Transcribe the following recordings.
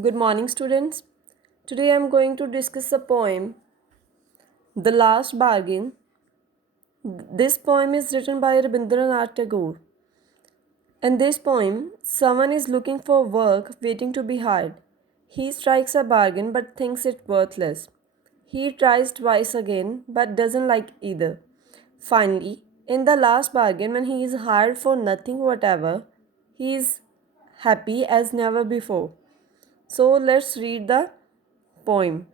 Good morning, students. Today I am going to discuss a poem, The Last Bargain. This poem is written by Rabindranath Tagore. In this poem, someone is looking for work waiting to be hired. He strikes a bargain but thinks it worthless. He tries twice again but doesn't like either. Finally, in the last bargain, when he is hired for nothing whatever, he is happy as never before. So let's read the poem.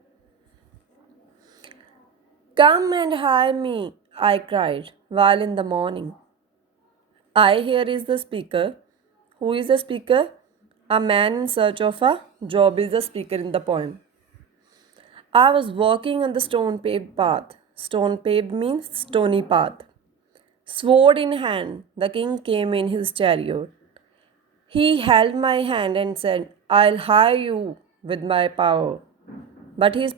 Come and hire me, I cried, while in the morning. I here is the speaker. Who is the speaker? A man in search of a job is the speaker in the poem. I was walking on the stone paved path. Stone paved means stony path. Sword in hand, the king came in his chariot. He held my hand and said, I'll hire you with my power. But his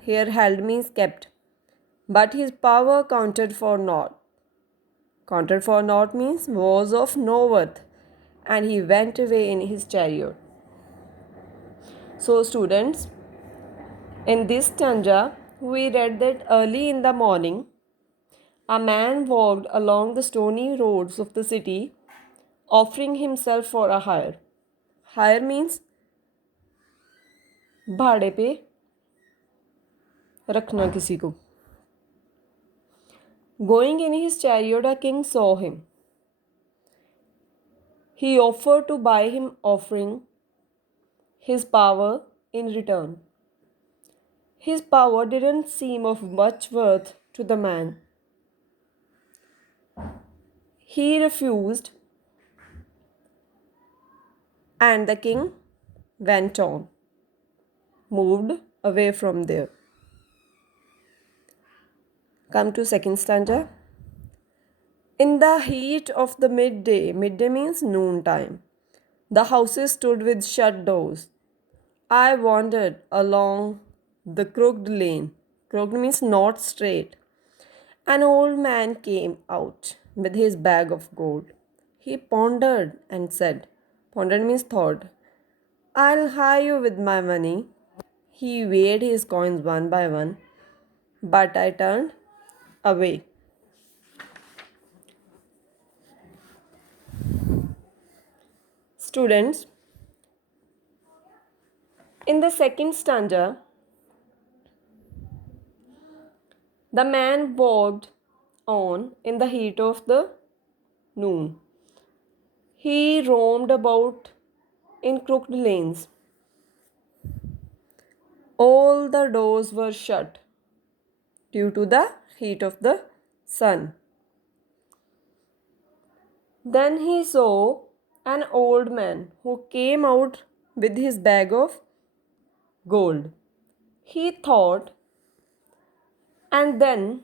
here held means kept. But his power counted for naught. Counted for naught means was of no worth, and he went away in his chariot. So, students, in this stanza, we read that early in the morning, a man walked along the stony roads of the city, offering himself for a hire. Hire means भाड़े पे रखना किसी को. Going in his chariot, a king saw him. He offered to buy him, offering his power in return. His power didn't seem of much worth to the man. He refused, and the king went on, moved away from there. Come to second stanza. In the heat of the midday means noontime, the houses stood with shut doors. I wandered along the crooked lane. Crooked means not straight. An old man came out with his bag of gold. He pondered and said, pondered means thought, I'll hire you with my money. He weighed his coins one by one, but I turned away. Students, in the second stanza, the man walked on in the heat of the noon. He roamed about in crooked lanes. All the doors were shut due to the heat of the sun. Then he saw an old man who came out with his bag of gold. He thought and then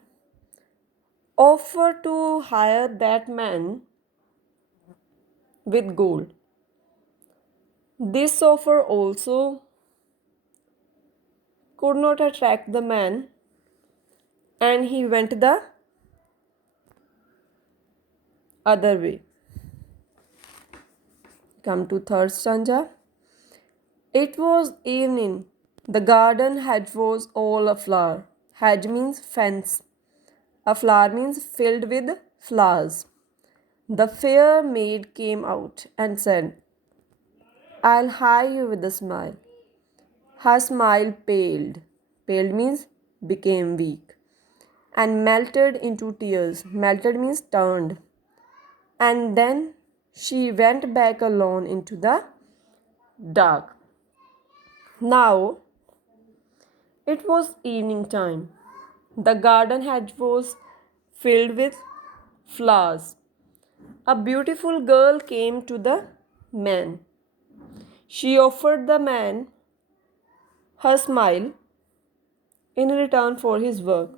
offered to hire that man with gold. This offer also could not attract the man, and he went the other way. Come to third stanza. It was evening. The garden hedge was all aflower. Hedge means fence. A flower means filled with flowers. The fair maid came out and said, I'll hire you with a smile. Her smile paled. Paled means became weak. And melted into tears. Melted means turned. And then she went back alone into the dark. Now it was evening time. The garden hedge was filled with flowers. A beautiful girl came to the man. She offered the man her smile in return for his work.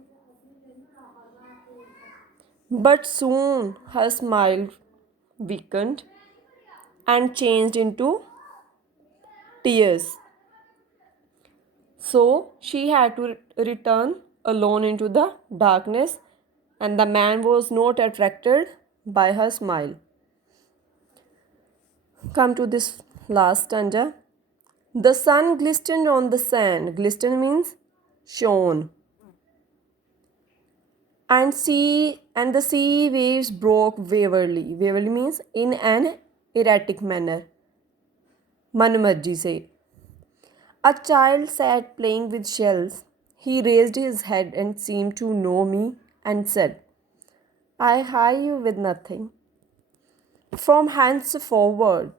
But soon her smile weakened and changed into tears. So she had to return alone into the darkness, and the man was not attracted by her smile. Come to this last stanza. The sun glistened on the sand. Glisten means shone. And the sea waves broke waverly. Waverly means in an erratic manner. Manumarji say. A child sat playing with shells. He raised his head and seemed to know me and said, I hire you with nothing. From henceforward,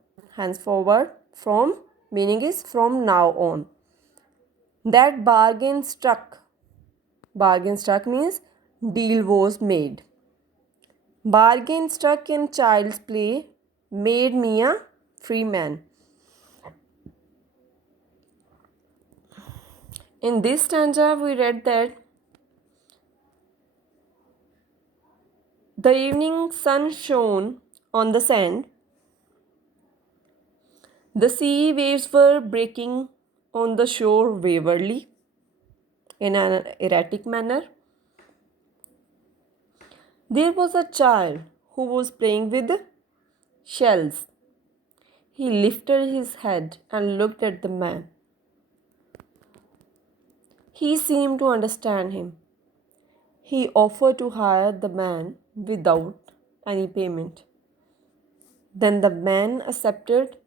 from meaning is from now on. That bargain struck. Bargain struck means deal was made. Bargain struck in child's play made me a free man. In this stanza, we read that the evening sun shone on the sand. The sea waves were breaking on the shore waverly in an erratic manner. There was a child who was playing with shells. He lifted his head and looked at the man. He seemed to understand him. He offered to hire the man without any payment. Then the man accepted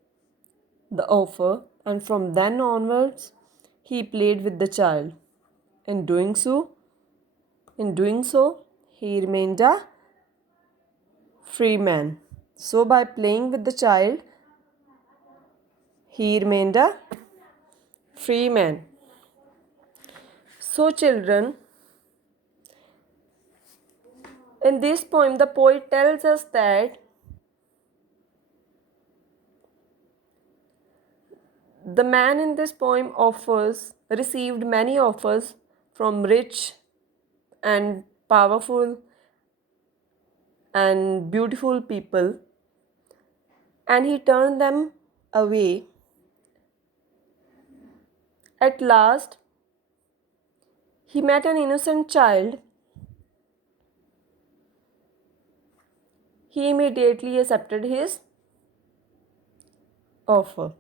the offer, and from then onwards, he played with the child. In doing so, he remained a free man. So, by playing with the child, he remained a free man. So, children, in this poem, the poet tells us that the man in this poem received many offers from rich and powerful and beautiful people, and he turned them away. At last, he met an innocent child. He immediately accepted his offer.